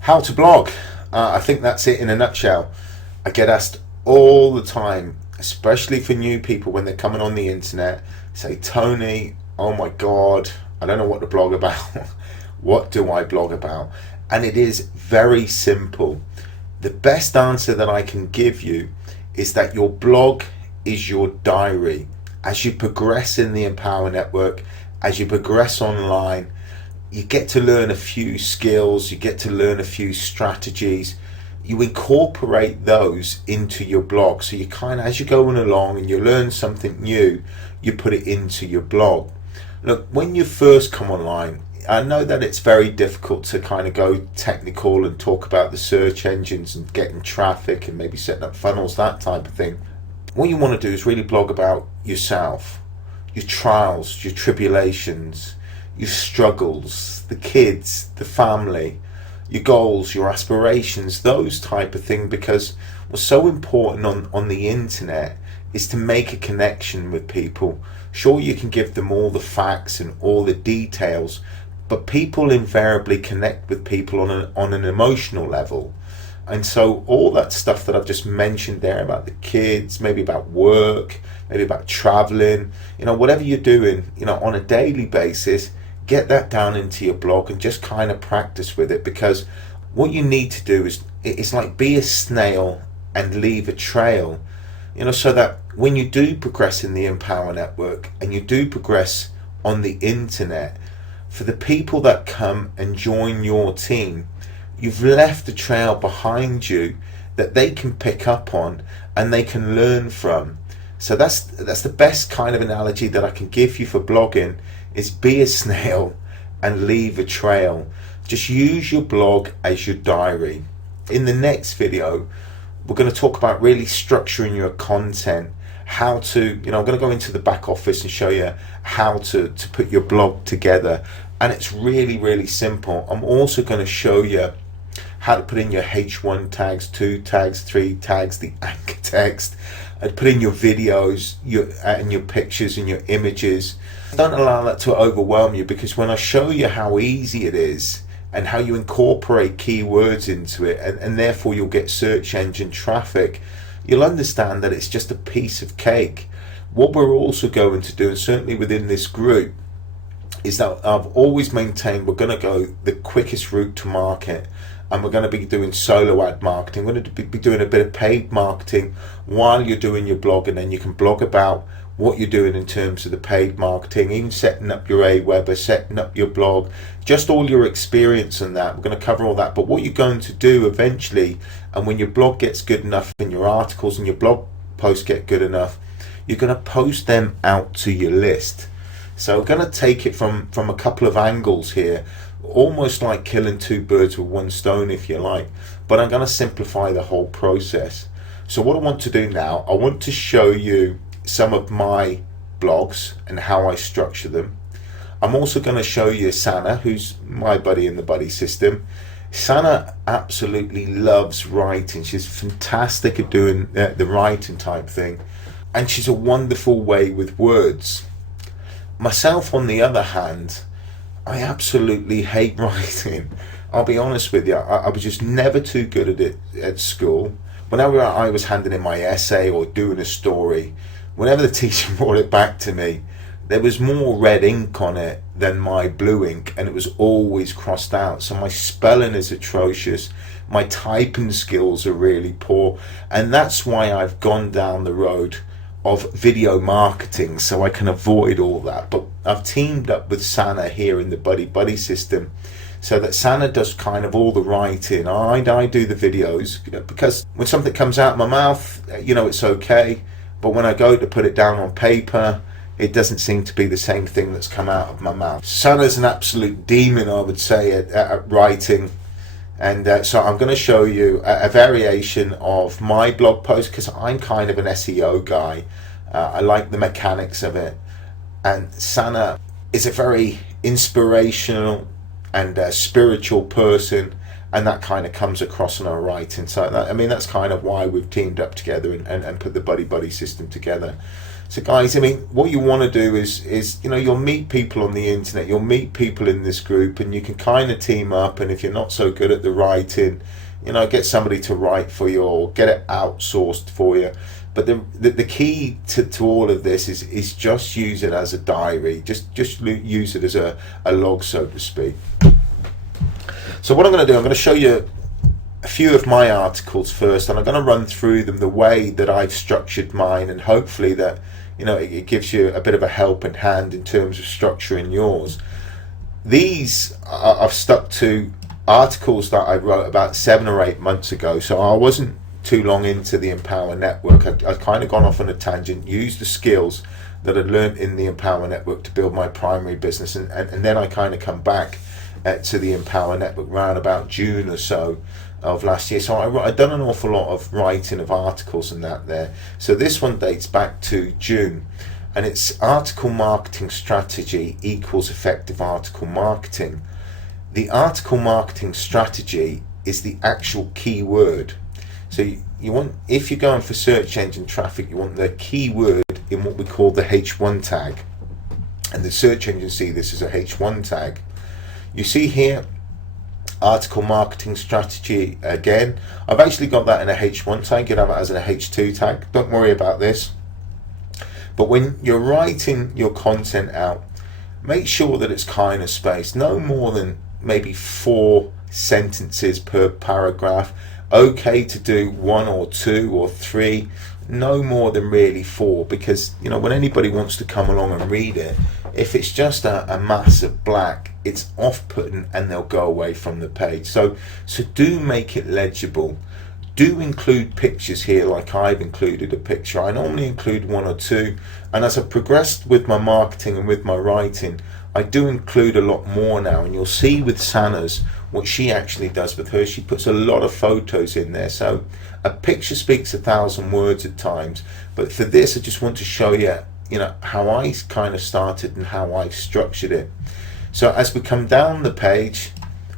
How to blog. I think that's it in a nutshell. I get asked all the time, especially for new people when they're coming on the internet, say, Tony, oh my God, I don't know what to blog about. What do I blog about? And it is very simple. The best answer that I can give you is that your blog is your diary. As you progress in the Empower Network, as you progress online, you get to learn a few skills, you get to learn a few strategies, you incorporate those into your blog. So you kind of, as you're going along and you learn something new, you put it into your blog. Look, when you first come online, I know that it's very difficult to kind of go technical and talk about the search engines and getting traffic and maybe setting up funnels, that type of thing. What you want to do is really blog about yourself, your trials, your tribulations, your struggles, the kids, the family, your goals, your aspirations, those type of thing, because what's so important on the internet is to make a connection with people. Sure, you can give them all the facts and all the details, but people invariably connect with people on an emotional level. And so all that stuff that I've just mentioned there about the kids, maybe about work, maybe about traveling, whatever you're doing, on a daily basis, get that down into your blog and just kind of practice with it, because what you need to do is, it's like be a snail and leave a trail, so that when you do progress in the Empower Network and you do progress on the internet, for the people that come and join your team, you've left a trail behind you that they can pick up on and they can learn from. So that's the best kind of analogy that I can give you for blogging, is be a snail and leave a trail. Just use your blog as your diary. In the next video, we're going to talk about really structuring your content, how to, I'm going to go into the back office and show you how to put your blog together. And it's really, really simple. I'm also going to show you how to put in your H1 tags, 2 tags, 3 tags, the anchor text, and put in your videos, and your pictures and your images. Don't allow that to overwhelm you, because when I show you how easy it is and how you incorporate keywords into it, and therefore you'll get search engine traffic, you'll understand that it's just a piece of cake. What we're also going to do, and certainly within this group, is that I've always maintained we're going to go the quickest route to market, and we're going to be doing solo ad marketing. We're going to be doing a bit of paid marketing while you're doing your blog, and then you can blog about what you're doing in terms of the paid marketing, even setting up your Aweber, setting up your blog, just all your experience in that. We're going to cover all that. But what you're going to do eventually, and when your blog gets good enough and your articles and your blog posts get good enough, you're going to post them out to your list. So we're going to take it from a couple of angles here, almost like killing two birds with one stone, if you like. But I'm going to simplify the whole process. So what I want to do now, I want to show you some of my blogs and how I structure them. I'm also going to show you Sana, who's my buddy in the buddy system. Sana absolutely loves writing. She's fantastic at doing the writing type thing, and she's a wonderful way with words. Myself, on the other hand, I absolutely hate writing. I'll be honest with you, I was just never too good at it at school. Whenever I was handing in my essay or doing a story, whenever the teacher brought it back to me, there was more red ink on it than my blue ink, and it was always crossed out. So my spelling is atrocious, my typing skills are really poor, and that's why I've gone down the road of video marketing, so I can avoid all that. But I've teamed up with Sana here in the buddy system, so that Sana does kind of all the writing. I do the videos, because when something comes out of my mouth, it's okay, but when I go to put it down on paper, it doesn't seem to be the same thing that's come out of my mouth. Sana's an absolute demon, I would say, at writing. And so I'm going to show you a variation of my blog post, because I'm kind of an SEO guy. I like the mechanics of it. And Sana is a very inspirational and spiritual person, and that kind of comes across in our writing. So that's kind of why we've teamed up together and put the buddy system together. So guys, I mean, what you want to do is you'll meet people on the internet, you'll meet people in this group, and you can kind of team up. And if you're not so good at the writing, get somebody to write for you or get it outsourced for you. But the key to all of this is just use it as a diary, just use it as a log, so to speak. So what I'm going to do, I'm going to show you a few of my articles first, and I'm going to run through them the way that I've structured mine, and hopefully that it gives you a bit of a helping hand in terms of structuring yours. These I've stuck to articles that I wrote about 7 or 8 months ago, so I wasn't too long into the Empower Network. I'd kind of gone off on a tangent, used the skills that I'd learned in the Empower Network to build my primary business, and then I kind of come back to the Empower Network around about June or so of last year. So I'd done an awful lot of writing of articles and that there. So this one dates back to June, and it's article marketing strategy equals effective article marketing. The article marketing strategy is the actual keyword. So you want, if you're going for search engine traffic, you want the keyword in what we call the H1 tag, and the search engine see this as a H1 tag. You see here, article marketing strategy again. I've actually got that in a H1 tag. You'd have it as a H2 tag. Don't worry about this. But when you're writing your content out, make sure that it's kind of spaced. No more than maybe 4 sentences per paragraph. Okay to do 1 or 2 or 3. No more than really 4, because when anybody wants to come along and read it, if it's just a mass of black, it's off-putting and they'll go away from the page. So do make it legible. Do include pictures here, like I've included a picture. I normally include 1 or 2, and as I've progressed with my marketing and with my writing, I do include a lot more now. And you'll see with Sanna's what she actually does with her. She puts a lot of photos in there. So a picture speaks 1,000 words at times. But for this, I just want to show you, how I kind of started and how I've structured it. So as we come down the page,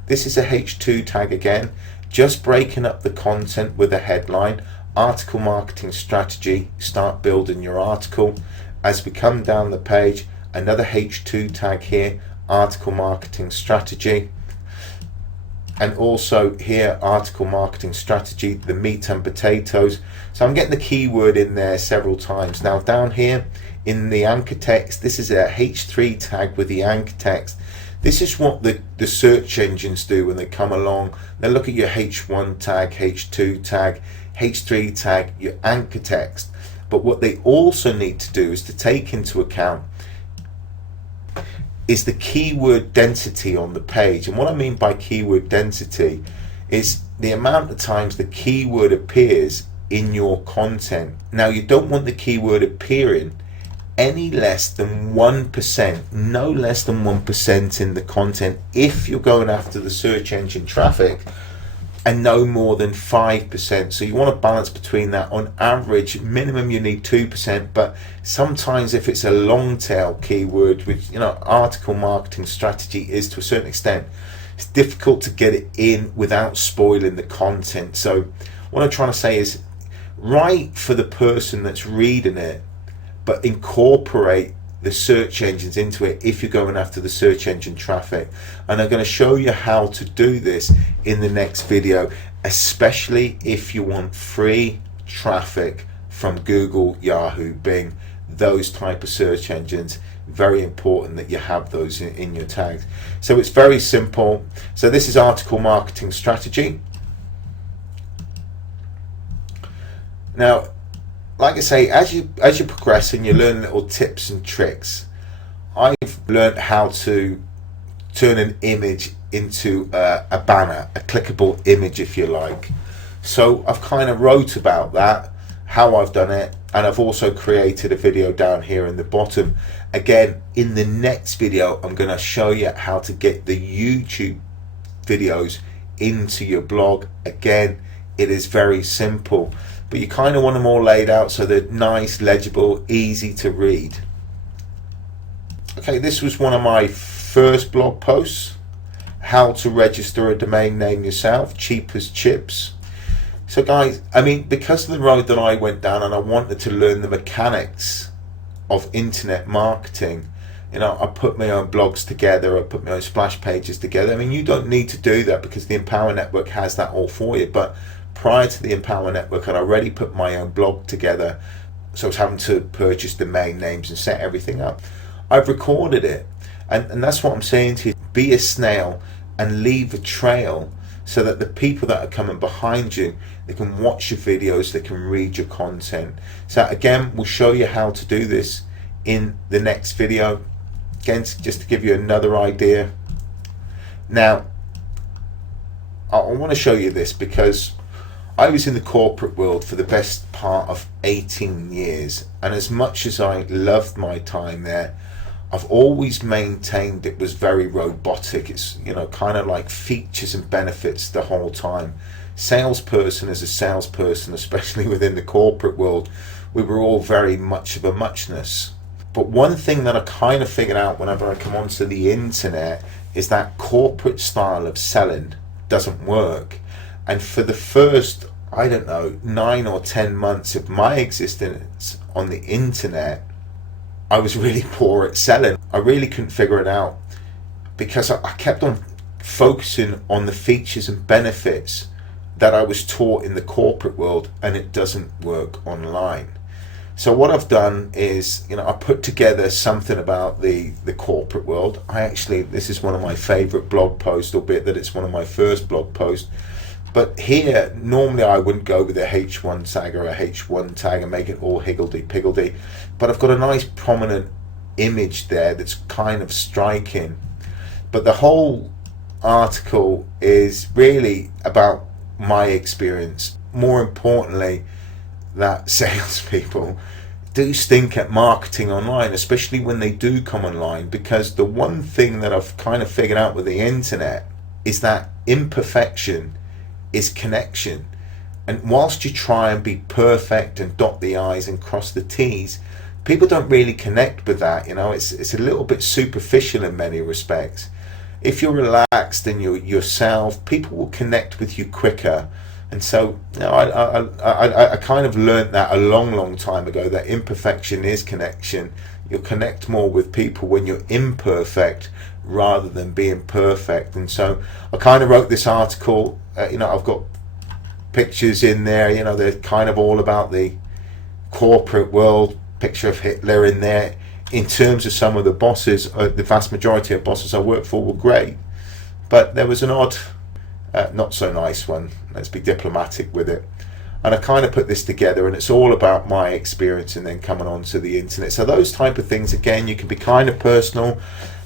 this is a H2 tag again, just breaking up the content with a headline, article marketing strategy, start building your article. As we come down the page, another H2 tag here, article marketing strategy. And also here, article marketing strategy, the meat and potatoes. So I'm getting the keyword in there several times. Now down here in the anchor text, this is a H3 tag with the anchor text. This is what the search engines do when they come along. They look at your H1 tag, H2 tag, H3 tag, your anchor text. But what they also need to do is to take into account is the keyword density on the page. And what I mean by keyword density is the amount of times the keyword appears in your content. Now, you don't want the keyword appearing any less than 1%, no less than 1% in the content if you're going after the search engine traffic, and no more than 5%. So you want to balance between that. On average, minimum you need 2%, but sometimes if it's a long tail keyword, which article marketing strategy is to a certain extent, it's difficult to get it in without spoiling the content. So what I'm trying to say is, write for the person that's reading it, but incorporate the search engines into it if you're going after the search engine traffic. And I'm going to show you how to do this in the next video, especially if you want free traffic from Google, Yahoo, Bing, those type of search engines. Very important that you have those in your tags. So it's very simple. So this is article marketing strategy. Now, like I say, as you progress and you learn little tips and tricks, I've learned how to turn an image into a banner, a clickable image, if you like. So I've kind of wrote about that, how I've done it, and I've also created a video down here in the bottom. Again, in the next video, I'm going to show you how to get the YouTube videos into your blog. Again, it is very simple, but you kind of want them all laid out so they're nice, legible, easy to read. Okay, this was one of my first blog posts, how to register a domain name yourself, cheap as chips. So guys, I mean, because of the road that I went down, and I wanted to learn the mechanics of internet marketing. You know, I put my own blogs together, I put my own splash pages together. I mean, you don't need to do that because the Empower Network has that all for you. But prior to the Empower Network, I'd already put my own blog together. So I was having to purchase domain names and set everything up. I've recorded it. And that's what I'm saying to you. Be a snail and leave a trail so that the people that are coming behind you, they can watch your videos, they can read your content. So again, we'll show you how to do this in the next video. Again, just to give you another idea. Now, I want to show you this because I was in the corporate world for the best part of 18 years. And as much as I loved my time there, I've always maintained it was very robotic. It's, you know, kind of like features and benefits the whole time. Salesperson as a salesperson, especially within the corporate world, we were all very much of a muchness. But one thing that I kind of figured out whenever I come onto the internet is that corporate style of selling doesn't work. And for the first, I don't know, 9 or 10 months of my existence on the internet, I was really poor at selling. I really couldn't figure it out because I kept on focusing on the features and benefits that I was taught in the corporate world, and it doesn't work online. So what I've done is, you know, I put together something about the corporate world. This is one of my favorite blog posts, albeit that it's one of my first blog posts. But here, normally I wouldn't go with a H1 tag or a H1 tag and make it all higgledy-piggledy. But I've got a nice prominent image there that's kind of striking. But the whole article is really about my experience. More importantly, that salespeople do stink at marketing online, especially when they do come online. Because the one thing that I've kind of figured out with the internet is that imperfection is connection. And whilst you try and be perfect and dot the I's and cross the T's, people don't really connect with that. You know, it's a little bit superficial in many respects. If you're relaxed and you're yourself, people will connect with you quicker. And so, you know, I kind of learned that a long time ago, that imperfection is connection. You'll connect more with people when you're imperfect rather than being perfect. And so I kind of wrote this article. You know, I've got pictures in there, you know, they're kind of all about the corporate world. Picture of Hitler in there. In terms of some of the bosses, the vast majority of bosses I worked for were great, but there was an odd, not so nice one. Let's be diplomatic with it. And I kind of put this together, and it's all about my experience and then coming onto the internet. So those type of things, again, you can be kind of personal.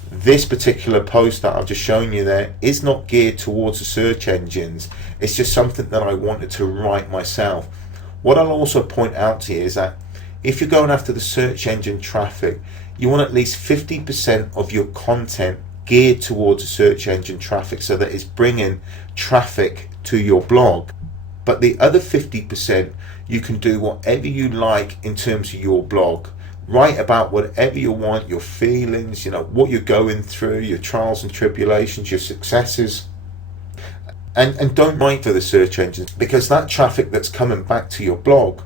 This particular post that I've just shown you there is not geared towards the search engines. It's just something that I wanted to write myself. What I'll also point out to you is that if you're going after the search engine traffic, you want at least 50% of your content geared towards the search engine traffic, so that it's bringing traffic to your blog. But the other 50%, you can do whatever you like in terms of your blog. Write about whatever you want, your feelings, you know, what you're going through, your trials and tribulations, your successes. And don't write for the search engines, because that traffic that's coming back to your blog,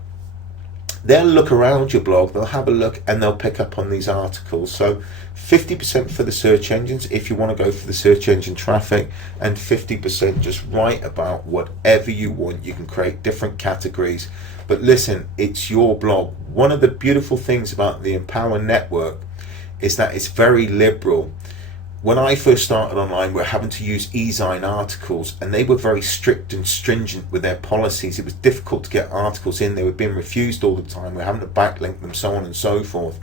they'll look around your blog, they'll have a look, and they'll pick up on these articles. So 50% for the search engines if you want to go for the search engine traffic, and 50% just write about whatever you want. You can create different categories, but listen, it's your blog. One of the beautiful things about the Empower Network is that it's very liberal. When I first started online, we were having to use e-Zine articles, and they were very strict and stringent with their policies. It was difficult to get articles in. They were being refused all the time. We're having to backlink them, so on and so forth.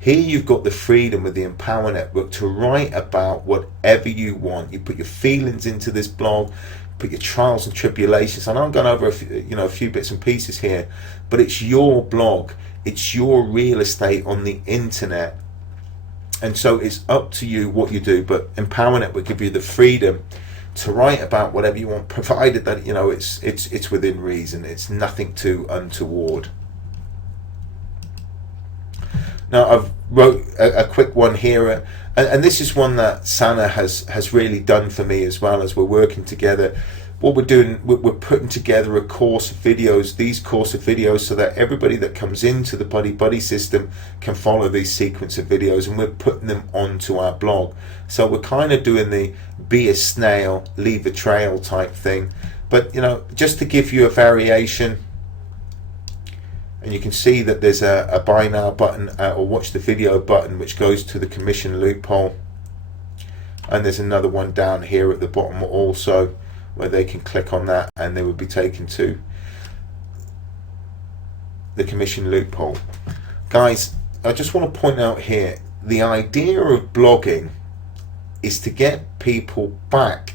Here you've got the freedom with the Empower Network to write about whatever you want. You put your feelings into this blog, put your trials and tribulations. And I'm going over a few bits and pieces here, but it's your blog. It's your real estate on the internet. And so it's up to you what you do, but Empower Network will give you the freedom to write about whatever you want, provided that, you know, it's within reason. It's nothing too untoward. Now I've wrote a quick one here, and this is one that Sana has really done for me as well as we're working together. what we're doing, we're putting together a course of videos, these course of videos, so that everybody that comes into the Buddy Buddy system can follow these sequence of videos, and we're putting them onto our blog. So we're kind of doing the be a snail, leave a trail type thing. But you know, just to give you a variation, and you can see that there's a buy now button or watch the video button, which goes to the commission loophole. And there's another one down here at the bottom also, where they can click on that and they would be taken to the commission loophole. Guys, I just want to point out here, the idea of blogging is to get people back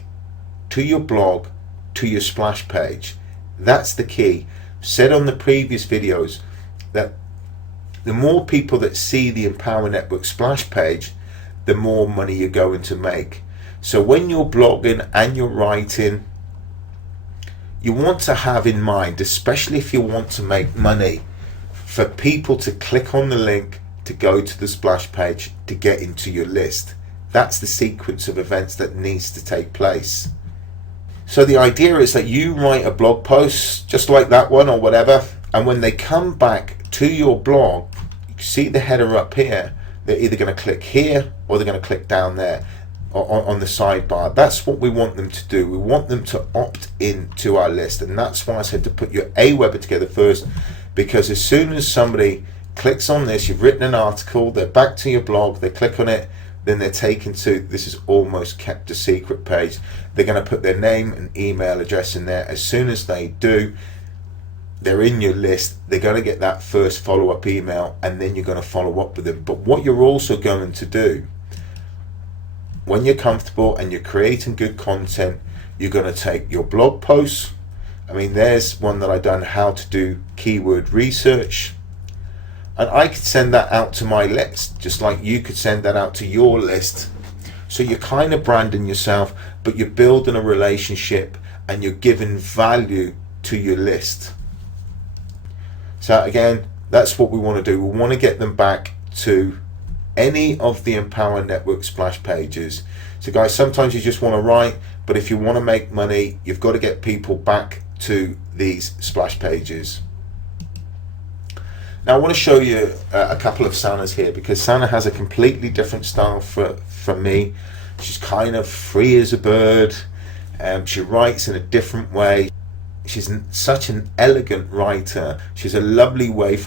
to your blog, to your splash page. That's the key. Said on the previous videos that the more people that see the Empower Network splash page, the more money you're going to make. So when you're blogging and you're writing, you want to have in mind, especially if you want to make money, for people to click on the link to go to the splash page to get into your list. That's the sequence of events that needs to take place. So the idea is that you write a blog post just like that one or whatever, and when they come back to your blog, you see the header up here, they're either going to click here or they're going to click down there on the sidebar. That's what we want them to do. We want them to opt in to our list, and that's why I said to put your Aweber together first, because as soon as somebody clicks on this, you've written an article, they're back to your blog, they click on it, then they're taken to, this is almost kept a secret page. They're going to put their name and email address in there. As soon as they do, they're in your list. They're going to get that first follow-up email, and then you're going to follow up with them. But what you're also going to do, when you're comfortable and you're creating good content, you're going to take your blog posts. I mean, there's one that I've done, how to do keyword research. And I could send that out to my list, just like you could send that out to your list. So you're kind of branding yourself, but you're building a relationship and you're giving value to your list. So again, that's what we want to do. We want to get them back to any of the Empower Network splash pages. So guys, sometimes you just want to write, but if you want to make money, you've got to get people back to these splash pages. Now I want to show you a couple of Sanna's here, because Sanna has a completely different style from me. She's kind of free as a bird. She writes in a different way. She's such an elegant writer. She's a lovely way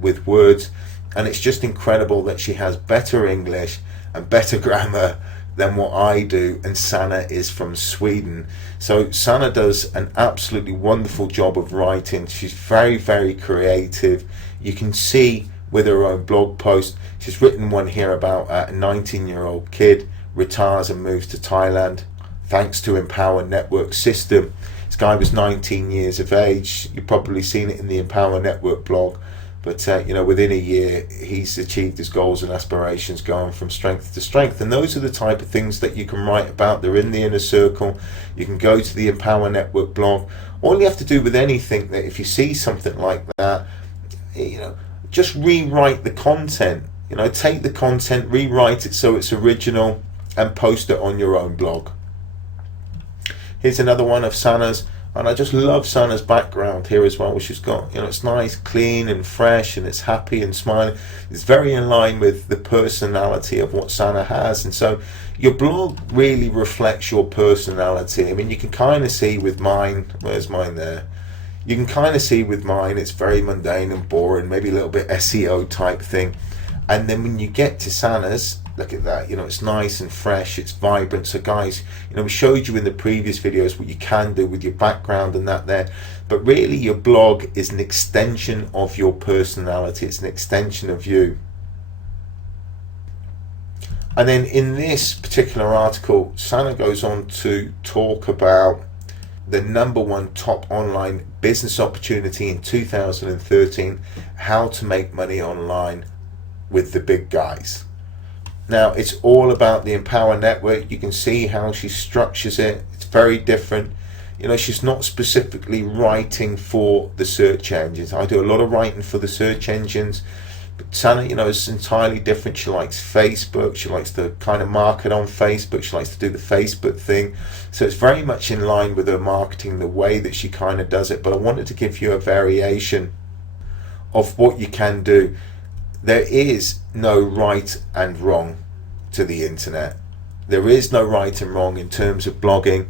with words, and it's just incredible that she has better English and better grammar than what I do, and Sanna is from Sweden. So Sanna does an absolutely wonderful job of writing. She's very, very creative. You can see with her own blog post, she's written one here about a 19-year-old kid retires and moves to Thailand thanks to Empower Network system. This guy was 19 years of age. You've probably seen it in the Empower Network blog. But you know, within a year, he's achieved his goals and aspirations, going from strength to strength. And those are the type of things that you can write about. They're in the inner circle. You can go to the Empower Network blog. All you have to do with anything, that if you see something like that, you know, just rewrite the content. You know, take the content, rewrite it so it's original, and post it on your own blog. Here's another one of Sanna's. And I just love Sanna's background here as well, which she's got, you know, it's nice, clean and fresh, and it's happy and smiling. It's very in line with the personality of what Sanna has. And so your blog really reflects your personality. I mean, you can kind of see with mine, where's mine there? You can kind of see with mine, it's very mundane and boring, maybe a little bit SEO type thing. And then when you get to Sanna's, look at that, you know, it's nice and fresh, it's vibrant. So guys, you know, we showed you in the previous videos what you can do with your background and that there, but really your blog is an extension of your personality. It's an extension of you. And then in this particular article, Sanna goes on to talk about the #1 top online business opportunity in 2013, how to make money online with the big guys. Now, it's all about the Empower Network. You can see how she structures it. It's very different. You know, she's not specifically writing for the search engines. I do a lot of writing for the search engines, But Sana, is entirely different. She likes Facebook. She likes to kind of market on Facebook. She likes to do the Facebook thing. So it's very much in line with her marketing, the way that she kind of does it. But I wanted to give you a variation of what you can do. There is no right and wrong to the internet. There is no right and wrong in terms of blogging.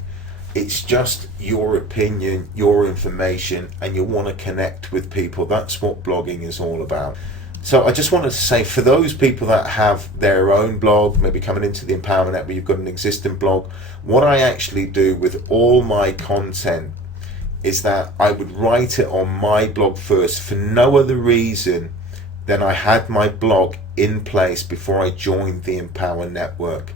It's just your opinion, your information, and you want to connect with people. That's what blogging is all about. So I just wanted to say, for those people that have their own blog, maybe coming into the Empower Network, you've got an existing blog, what I actually do with all my content is that I would write it on my blog first, for no other reason than I had my blog in place before I joined the Empower Network.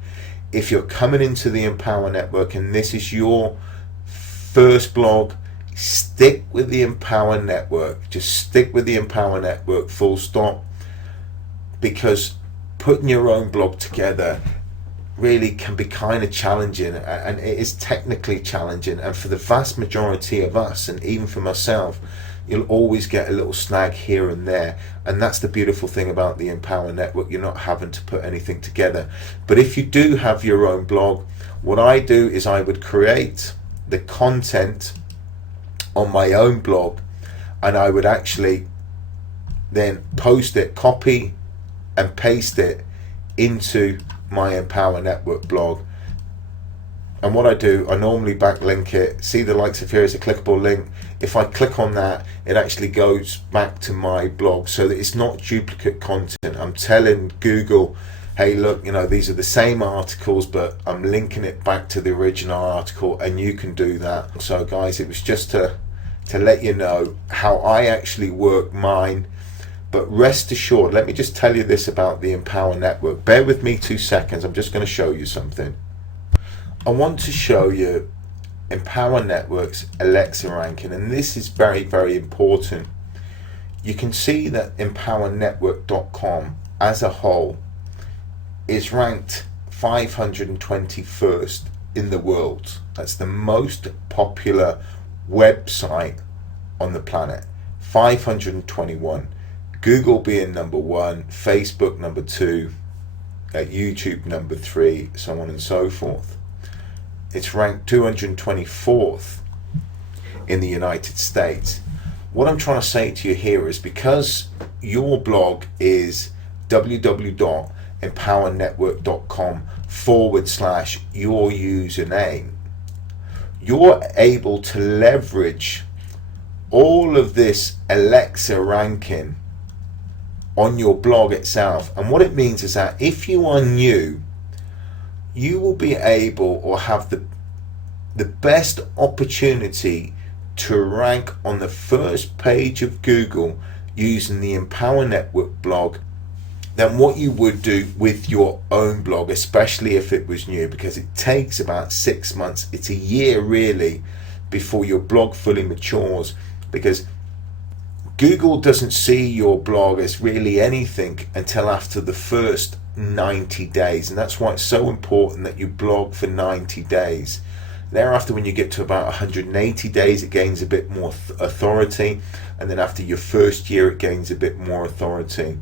If you're coming into the Empower Network and this is your first blog, stick with the Empower Network. Just stick with the Empower Network, full stop. Because putting your own blog together really can be kind of challenging, and it is technically challenging. And for the vast majority of us, and even for myself, you'll always get a little snag here and there. And that's the beautiful thing about the Empower Network. You're not having to put anything together. But if you do have your own blog, what I do is I would create the content on my own blog, and I would actually then post it, copy and paste it into my Empower Network blog. And what I do, I normally backlink it. See the likes of here is a clickable link. If I click on that, it actually goes back to my blog, so that it's not duplicate content. I'm telling Google, hey, look, these are the same articles, but I'm linking it back to the original article, and you can do that. So guys, it was just to let you know how I actually work mine. But rest assured, let me just tell you this about the Empower Network. Bear with me 2 seconds. I'm just going to show you something. I want to show you Empower Network's Alexa ranking, and this is very, very important. You can see that empowernetwork.com as a whole is ranked 521st in the world. That's the most popular website on the planet. 521. Google being number 1, Facebook number 2, YouTube number 3, so on and so forth. It's ranked 224th in the United States. What I'm trying to say to you here is, because your blog is www.empowernetwork.com/your username, you're able to leverage all of this Alexa ranking on your blog itself. And what it means is that if you are new, you will be able, or have the best opportunity to rank on the first page of Google using the Empower Network blog than what you would do with your own blog, especially if it was new, because it takes about 6 months, it's a year really, before your blog fully matures, because Google doesn't see your blog as really anything until after the first 90 days, and that's why it's so important that you blog for 90 days. Thereafter, when you get to about 180 days, it gains a bit more authority, and then after your first year, it gains a bit more authority.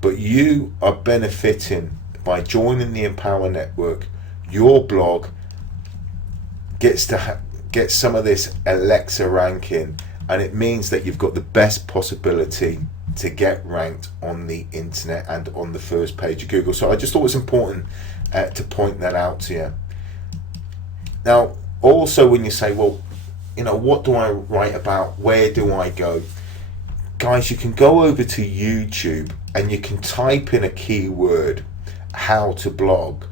But you are benefiting by joining the Empower Network. Your blog gets to get some of this Alexa ranking, and it means that you've got the best possibility to get ranked on the internet and on the first page of Google. So I just thought it was important to point that out to you. Now, also, when you say, well, what do I write about? Where do I go? Guys, you can go over to YouTube and you can type in a keyword, how to blog,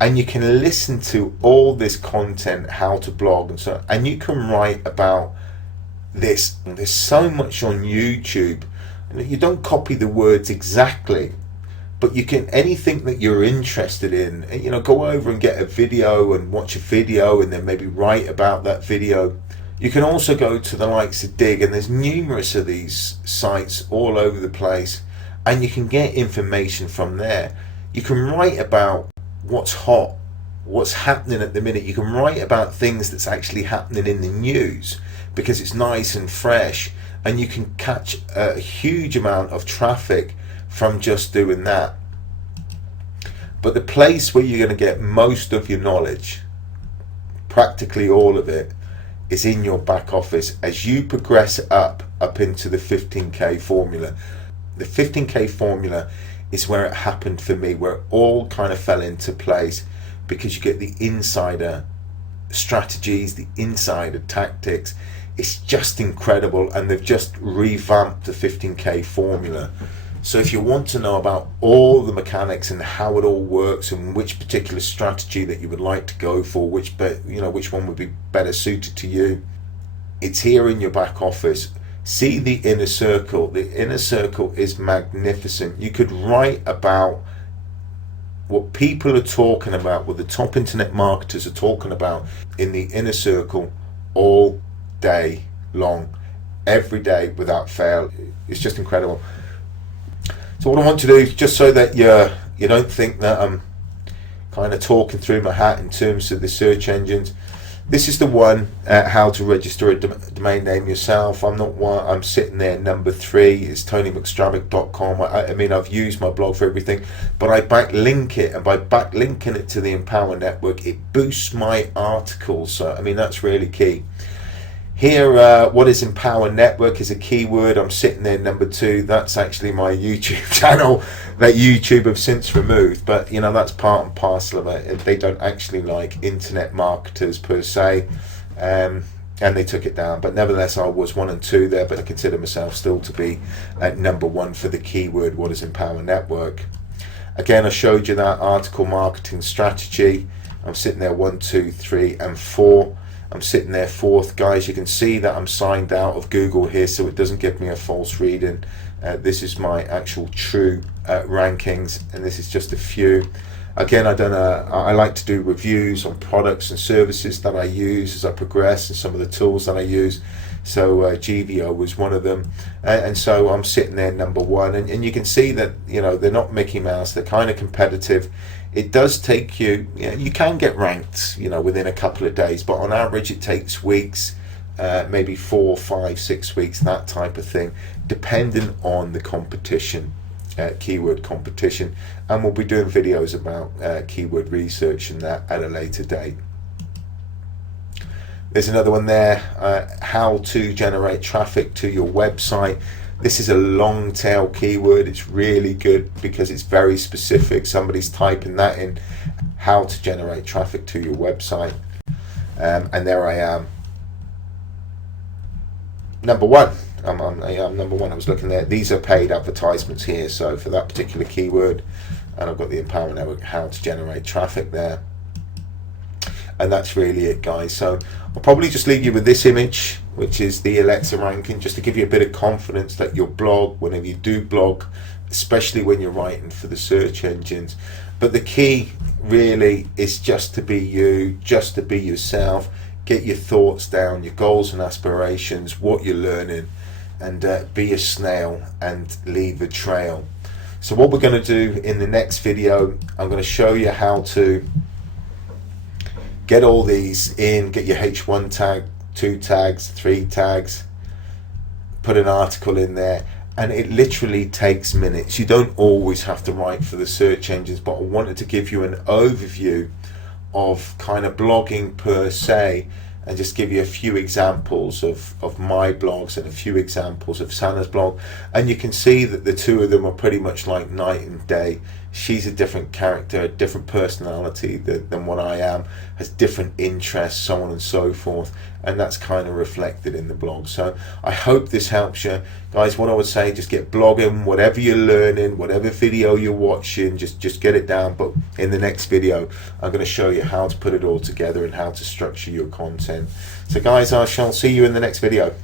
and you can listen to all this content, how to blog, and you can write about this. There's so much on YouTube. You don't copy the words exactly, but you can, anything that you're interested in, go over and get a video and watch a video and then maybe write about that video. You can also go to the likes of Digg, and there's numerous of these sites all over the place, and you can get information from there. You can write about what's hot, what's happening at the minute. You can write about things that's actually happening in the news, because it's nice and fresh, and you can catch a huge amount of traffic from just doing that. But the place where you're going to get most of your knowledge, practically all of it, is in your back office as you progress up into the 15K formula. The 15K formula is where it happened for me, where it all kind of fell into place, because you get the insider strategies, the insider tactics. It's just incredible, and they've just revamped the 15K formula. So if you want to know about all the mechanics and how it all works and which particular strategy that you would like to go for, which one would be better suited to you, it's here in your back office. See the inner circle. The inner circle is magnificent. You could write about what people are talking about, what the top internet marketers are talking about in the inner circle all day long, every day without fail. It's just incredible. So what I want to do, just so that you don't think that I'm kind of talking through my hat in terms of the search engines, this is the one, how to register a domain name yourself. I'm sitting there number 3. It's TonyMcStravick.com. I mean, I've used my blog for everything, but I backlink it, and by backlinking it to the Empower Network, it boosts my articles. So I mean, that's really key. Here, what is Empower Network is a keyword. I'm sitting there number 2. That's actually my YouTube channel that YouTube have since removed, but that's part and parcel of it. They don't actually like internet marketers per se, and they took it down. But nevertheless, I was 1 and 2 there, but I consider myself still to be at number 1 for the keyword, what is Empower Network. Again, I showed you that article marketing strategy. I'm sitting there 1, 2, 3 and 4. I'm sitting there 4th, guys. You can see that I'm signed out of Google here, so it doesn't give me a false reading. This is my actual true rankings, and this is just a few. Again, I like to do reviews on products and services that I use as I progress, and some of the tools that I use. So GVO was one of them, and so I'm sitting there number 1, and you can see that they're not Mickey Mouse. They're kind of competitive. It does take you can get ranked within a couple of days, but on average it takes weeks, maybe 4, 5, 6 weeks, that type of thing, depending on the competition, keyword competition. And we'll be doing videos about keyword research and that at a later date. There's another one there, how to generate traffic to your website. This is a long tail keyword. It's really good because it's very specific. Somebody's typing that in, how to generate traffic to your website, and there I am, number 1. I'm number 1. I was looking there. These are paid advertisements here, so for that particular keyword, and I've got the Empower Network, how to generate traffic there. And that's really it, guys. So I'll probably just leave you with this image, which is the Alexa ranking, just to give you a bit of confidence that your blog, whenever you do blog, especially when you're writing for the search engines, but the key really is just to be you, just to be yourself, get your thoughts down, your goals and aspirations, what you're learning, and be a snail and leave a trail. So what we're going to do in the next video, I'm going to show you how to get all these in, get your H1 tag, 2 tags, 3 tags, put an article in there, and it literally takes minutes. You don't always have to write for the search engines, but I wanted to give you an overview of kind of blogging per se, and just give you a few examples of my blogs and a few examples of Sanna's blog. And you can see that the two of them are pretty much like night and day. She's a different character, a different personality than what I am, has different interests, so on and so forth, and that's kind of reflected in the blog. So I hope this helps you, guys. What I would say, just get blogging, whatever you're learning, whatever video you're watching, just get it down. But in the next video, I'm going to show you how to put it all together and how to structure your content. So guys, I shall see you in the next video.